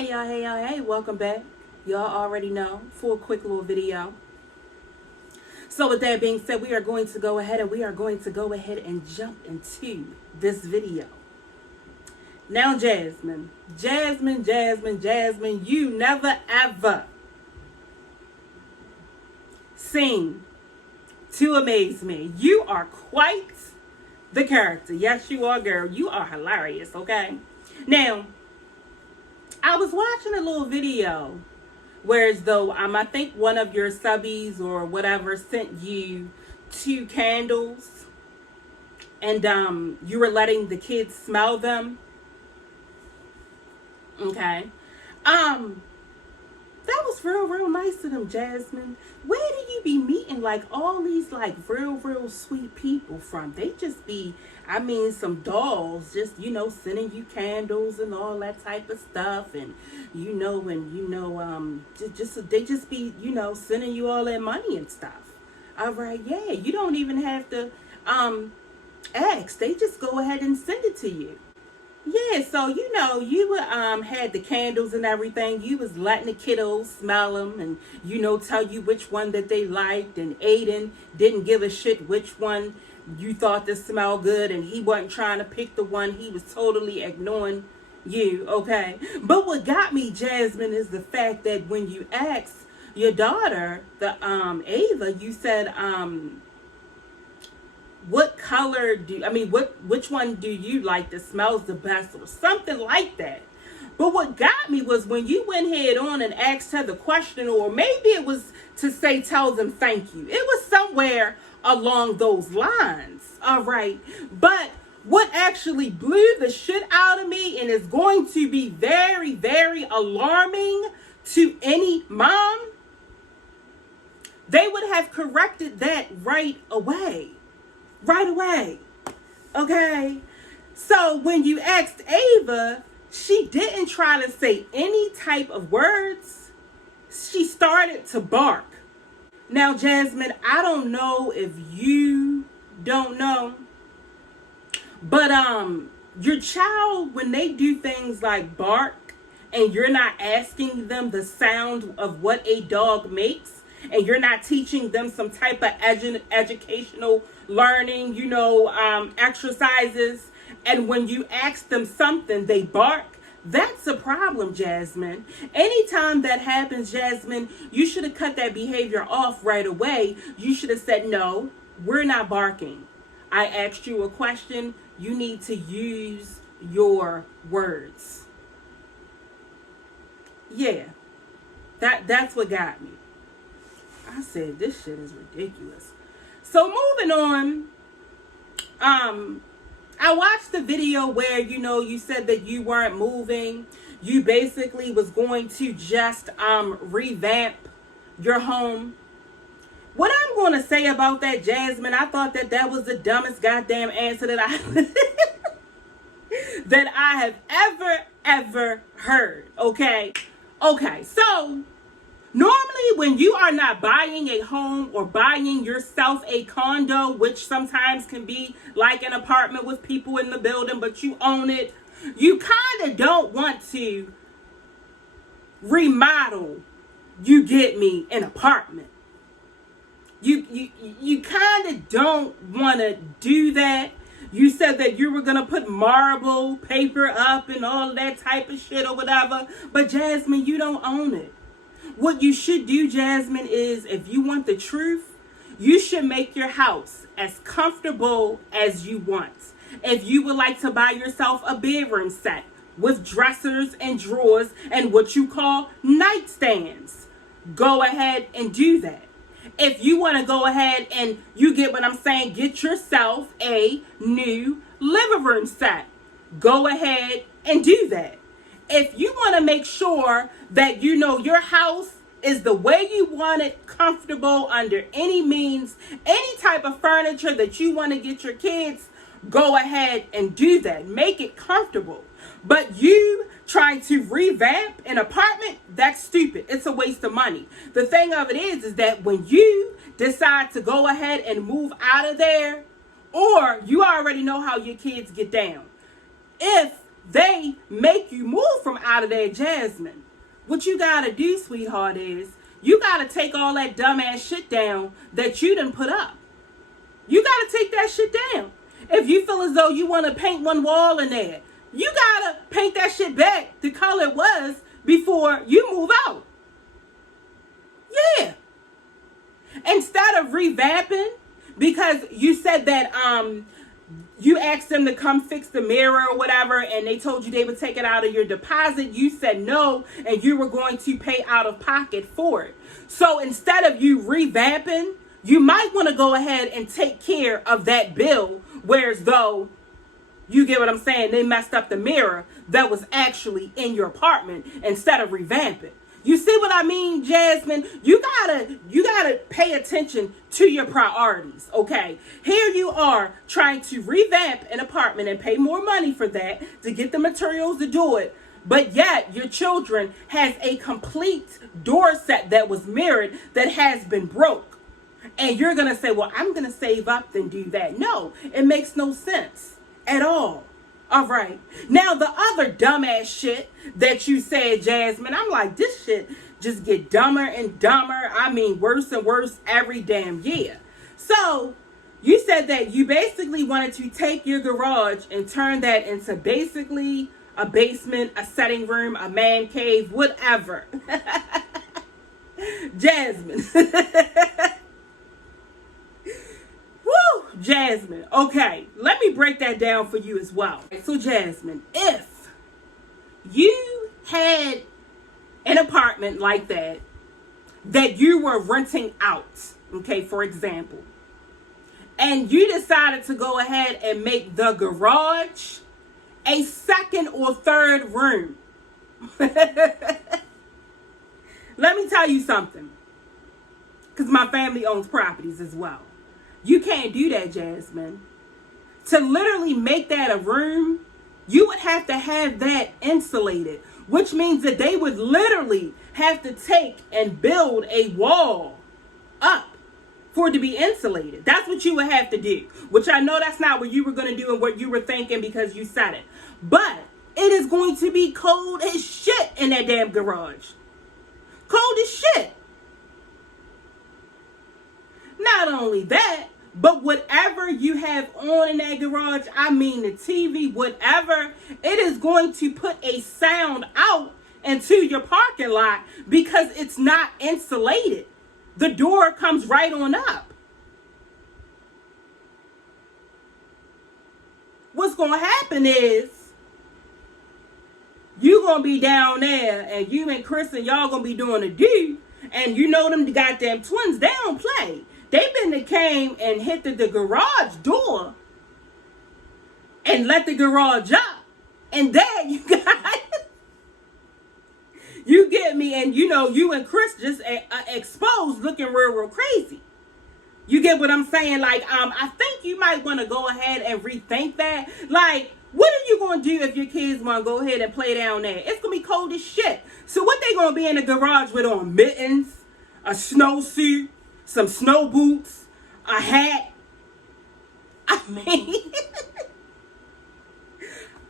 Hey, welcome back. Y'all already know, for a quick little video. So with that being said, we are going to go ahead and jump into this video. Now, Jasmine, you never ever seem to amaze me. You are quite the character. Yes, you are, girl. You are hilarious, okay? Now, I was watching a little video where as though I think one of your subbies or whatever sent you 2 candles and you were letting the kids smell them. Okay. That was real nice of them, Jasmine. Where do you be meeting like all these like real sweet people from? They just be, some dolls just, sending you candles and all that type of stuff, and they just be, sending you all that money and stuff. All right, yeah, you don't even have to ask. They just go ahead and send it to you. Yeah, so you had the candles and everything. You was letting the kiddos smell them and tell you which one that they liked, and Aiden didn't give a shit which one you thought to smell good, and he wasn't trying to pick the one. He was totally ignoring you, okay? But what got me, Jasmine, is the fact that when you asked your daughter, the Ava, you said what color which one do you like that smells the best, or something like that. But what got me was when you went head on and asked her the question, or maybe it was to say tell them thank you. It was somewhere along those lines. All right. But what actually blew the shit out of me, and is going to be very alarming to any mom, they would have corrected that right away. Okay? So when you asked Ava, she didn't try to say any type of words. She started to bark. Now, Jasmine, I don't know if you don't know, but your child, when they do things like bark and you're not asking them the sound of what a dog makes, and you're not teaching them some type of educational learning, exercises, and when you ask them something, they bark, that's a problem, Jasmine. Anytime that happens, Jasmine, you should have cut that behavior off right away. You should have said, no, we're not barking. I asked you a question. You need to use your words. Yeah, that's what got me. I said, this shit is ridiculous. So moving on, I watched the video where, you said that you weren't moving. You basically was going to just revamp your home. What I'm going to say about that, Jasmine, I thought that was the dumbest goddamn answer that I have ever heard. Okay, so normally, when you are not buying a home or buying yourself a condo, which sometimes can be like an apartment with people in the building, but you own it, you kind of don't want to remodel, you get me, an apartment. You kind of don't want to do that. You said that you were going to put marble paper up and all that type of shit or whatever, but Jasmine, you don't own it. What you should do, Jasmine, is if you want the truth, you should make your house as comfortable as you want. If you would like to buy yourself a bedroom set with dressers and drawers and what you call nightstands, go ahead and do that. If you want to go ahead and, you get what I'm saying, get yourself a new living room set, go ahead and do that. If you want to make sure that your house is the way you want it, comfortable under any means, any type of furniture that you want to get your kids, go ahead and do that. Make it comfortable. But you trying to revamp an apartment, that's stupid. It's a waste of money. The thing of it is that when you decide to go ahead and move out of there, or you already know how your kids get down. If they make you move from out of there, Jasmine. What you gotta do, sweetheart, is you gotta take all that dumbass shit down that you done put up. You gotta take that shit down. If you feel as though you want to paint one wall in there, you gotta paint that shit back the color it was before you move out. Yeah. Instead of revamping, because you said that you asked them to come fix the mirror or whatever, and they told you they would take it out of your deposit. You said no, and you were going to pay out of pocket for it. So instead of you revamping, you might want to go ahead and take care of that bill, whereas though, you get what I'm saying, they messed up the mirror that was actually in your apartment instead of revamping. You see what I mean, Jasmine? You gotta pay attention to your priorities, okay? Here you are trying to revamp an apartment and pay more money for that to get the materials to do it, but yet your children has a complete door set that was mirrored that has been broke. And you're gonna say, well, I'm gonna save up and do that. No, it makes no sense at all. All right. Now, the other dumbass shit that you said, Jasmine, I'm like, this shit just get dumber and dumber. I mean, worse and worse every damn year. So, you said that you basically wanted to take your garage and turn that into basically a basement, a setting room, a man cave, whatever. Jasmine. Jasmine, okay, let me break that down for you as well. So Jasmine, if you had an apartment like that you were renting out, okay, for example, and you decided to go ahead and make the garage a second or third room, let me tell you something, because my family owns properties as well. You can't do that, Jasmine. To literally make that a room, you would have to have that insulated, which means that they would literally have to take and build a wall up for it to be insulated. That's what you would have to do, which I know that's not what you were going to do and what you were thinking because you said it. But it is going to be cold as shit in that damn garage. Cold as shit. Not only that, but whatever you have on in that garage, I mean the TV, whatever, it is going to put a sound out into your parking lot because it's not insulated. The door comes right on up. What's going to happen is you're going to be down there and you and Chris and y'all going to be doing a do, and you know them goddamn twins, they don't play. They been that came and hit the garage door and let the garage up. And there you got, you get me, and you know, you and Chris just exposed looking real crazy. You get what I'm saying? Like, I think you might want to go ahead and rethink that. Like, what are you going to do if your kids want to go ahead and play down there? It's going to be cold as shit. So what they going to be in the garage with on? Mittens, a snowsuit, some snow boots, a hat. I mean,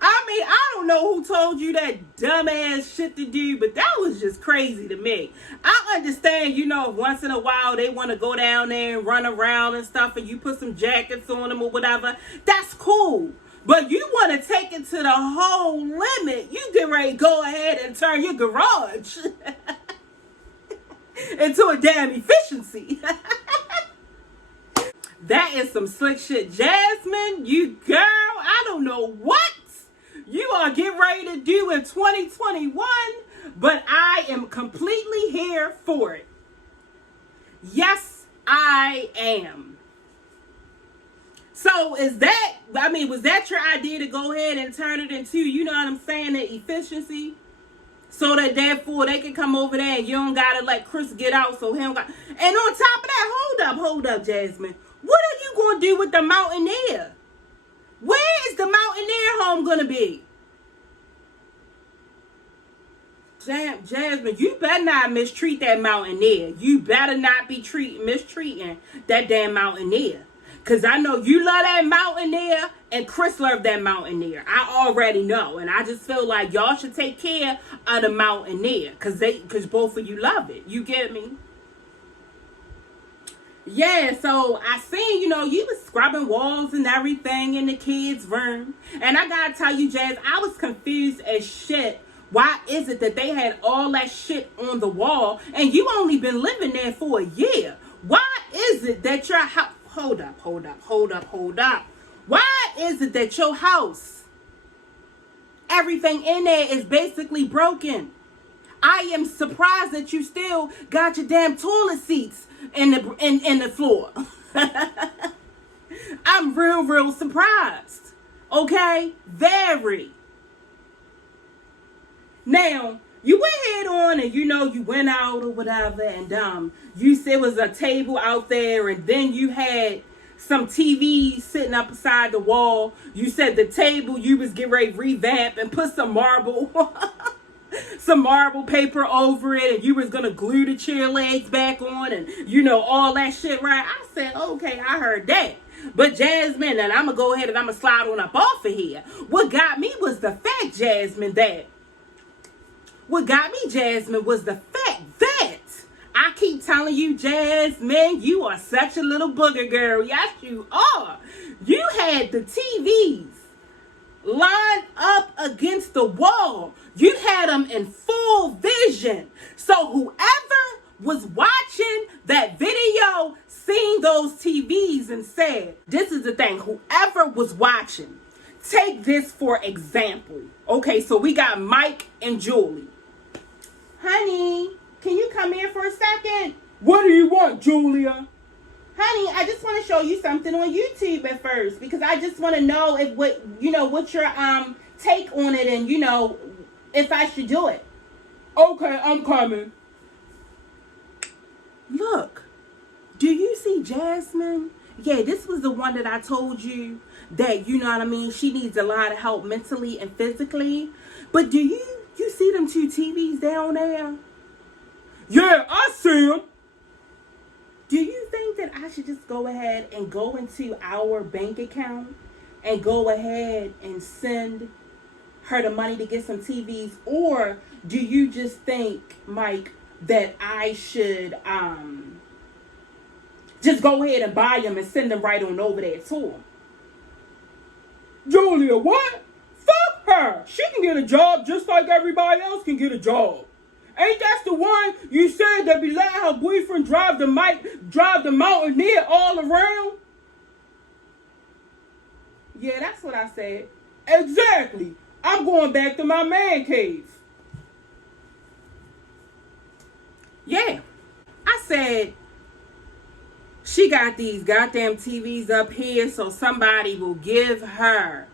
I don't know who told you that dumbass shit to do, but that was just crazy to me. I understand, you know, once in a while they want to go down there and run around and stuff, and you put some jackets on them or whatever. That's cool. But you want to take it to the whole limit. You get ready to go ahead and turn your garage into a damn efficiency. That is some slick shit. Jasmine, you girl, I don't know what you are getting ready to do in 2021, but I am completely here for it. Yes, I am. So was that your idea to go ahead and turn it into, you know what I'm saying, the efficiency? So that therefore they can come over there and you don't gotta let Chris get out, so him got. And on top of that, hold up, Jasmine. What are you gonna do with the mountain air? Where is the mountain air home gonna be? Jasmine, you better not mistreat that mountain air. You better not be mistreating that damn mountain air. Because I know you love that mountain there, and Chris loved that mountain there. I already know. And I just feel like y'all should take care of the mountain there. Because both of you love it. You get me? Yeah, so I seen, you was scrubbing walls and everything in the kids' room. And I gotta tell you, Jazz, I was confused as shit. Why is it that they had all that shit on the wall and you only been living there for a year? Why is it that your house... Hold up. Why is it that your house, everything in there is basically broken? I am surprised that you still got your damn toilet seats in the floor. I'm real surprised. Okay? Very. Now, you went head on and you went out or whatever, and you said it was a table out there, and then you had some TVs sitting up beside the wall. You said the table you was getting ready to revamp and put some marble some marble paper over it, and you was gonna glue the chair legs back on, and all that shit, right? I said, okay, I heard that. But Jasmine, and I'm gonna go ahead and I'm gonna slide on up off of here. What got me was the fact, Jasmine, was the fact that I keep telling you, Jasmine, you are such a little booger girl. Yes, you are. You had the TVs lined up against the wall. You had them in full vision. So whoever was watching that video seen those TVs and said, this is the thing, whoever was watching, take this for example. Okay, so we got Mike and Julie. Honey, can you come here for a second? What do you want, Julia? Honey, I just want to show you something on YouTube at first, because I just want to know what your take on it, and if I should do it. Okay, I'm coming. Look, do you see Jasmine? Yeah, this was the one that I told you that, she needs a lot of help mentally and physically. But do you see them two TVs down there? Yeah, I see them. Do you think that I should just go ahead and go into our bank account and go ahead and send her the money to get some TVs? Or do you just think, Mike, that I should just go ahead and buy them and send them right on over there to her? Julia, what? Fuck her. She can get a job just like everybody else can get a job. Ain't that the one you said that be letting her boyfriend drive the mountaineer all around? Yeah, that's what I said. Exactly. I'm going back to my man cave. Yeah. I said she got these goddamn TVs up here, so somebody will give her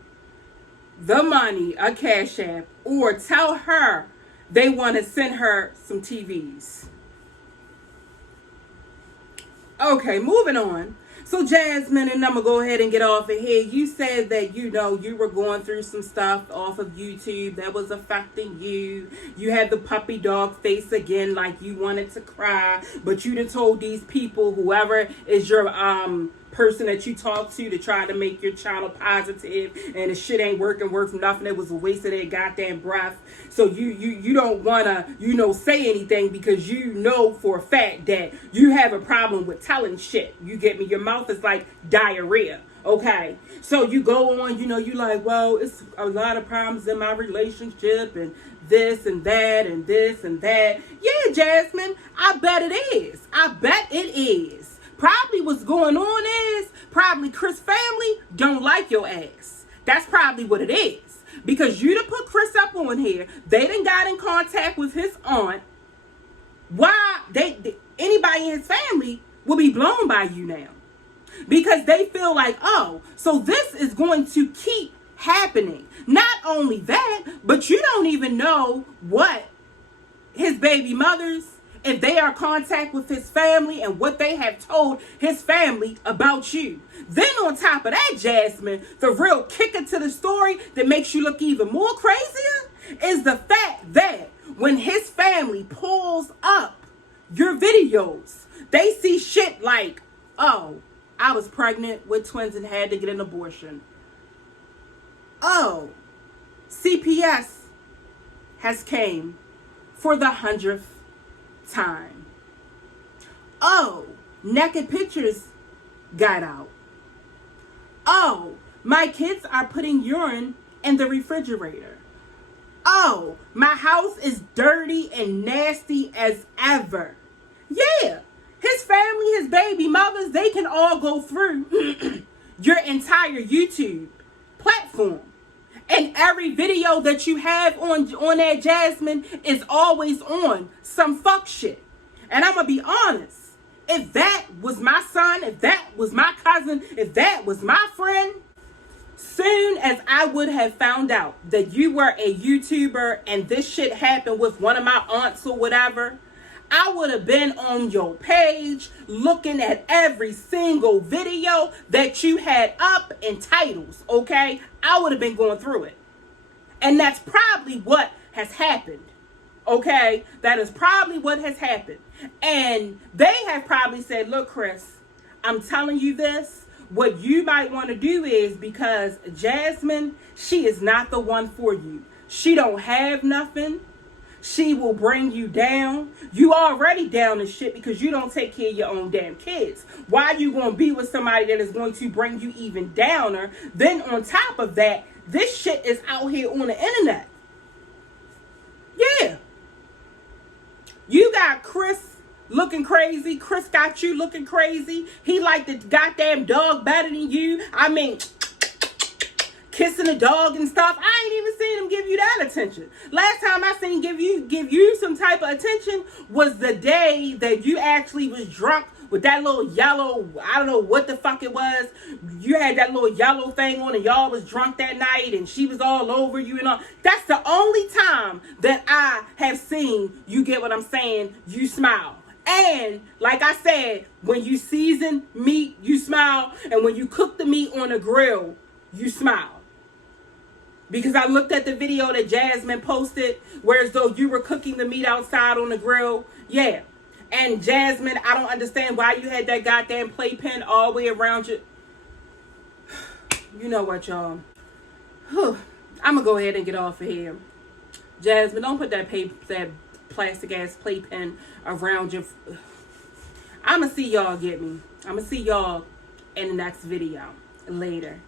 the money, a cash app, or tell her they want to send her some TVs. Okay, moving on. So Jasmine, and I'm going to go ahead and get off of here. You said that, you were going through some stuff off of YouTube that was affecting you. You had the puppy dog face again, like you wanted to cry. But you done told these people, whoever is your person that you talk to try to make your channel positive, and the shit ain't working worth nothing. It was a waste of their goddamn breath. So you don't want to, say anything, because for a fact that you have a problem with telling shit. You get me? Your mouth is like diarrhea. Okay, so you go on, you like, well, it's a lot of problems in my relationship, and this and that and this and that. Yeah, Jasmine, I bet it is. Probably what's going on is probably Chris' family don't like your ass. That's probably what it is. Because you done put Chris up on here. They done got in contact with his aunt. Why anybody in his family will be blown by you now. Because they feel like, oh, so this is going to keep happening. Not only that, but you don't even know what his baby mothers, if they are in contact with his family, and what they have told his family about you. Then on top of that, Jasmine, the real kicker to the story that makes you look even more crazier is the fact that when his family pulls up your videos, they see shit like, oh, I was pregnant with twins and had to get an abortion. Oh, CPS has came for the 100th time. Oh, naked pictures got out. Oh, my kids are putting urine in the refrigerator. Oh, my house is dirty and nasty as ever. Yeah, his family, his baby mothers, they can all go through your entire YouTube platform. And every video that you have on that Jasmine is always on some fuck shit. And I'm going to be honest. If that was my son, if that was my cousin, if that was my friend, soon as I would have found out that you were a YouTuber and this shit happened with one of my aunts or whatever, I would have been on your page looking at every single video that you had up in titles, okay? I would have been going through it. And that's probably what has happened, okay? That is probably what has happened. And they have probably said, look, Chris, I'm telling you this. What you might want to do is, because Jasmine, she is not the one for you. She don't have nothing. She will bring you down. You already down as shit because you don't take care of your own damn kids. Why you going to be with somebody that is going to bring you even downer? Then on top of that, this shit is out here on the internet. Yeah. You got Chris looking crazy. Chris got you looking crazy. He like the goddamn dog better than you. I mean, kissing a dog and stuff. I ain't even seen him give you that attention. Last time I seen give you some type of attention was the day that you actually was drunk with that little yellow, I don't know what the fuck it was. You had that little yellow thing on and y'all was drunk that night and she was all over you and all. That's the only time that I have seen you, get what I'm saying, you smile. And like I said, when you season meat, you smile. And when you cook the meat on a grill, you smile. Because I looked at the video that Jasmine posted, where as though you were cooking the meat outside on the grill. Yeah. And Jasmine, I don't understand why you had that goddamn playpen all the way around you. You know what, y'all? I'm going to go ahead and get off of here. Jasmine, don't put that plastic ass playpen around your... I'm going to see y'all get me. I'm going to see y'all in the next video. Later.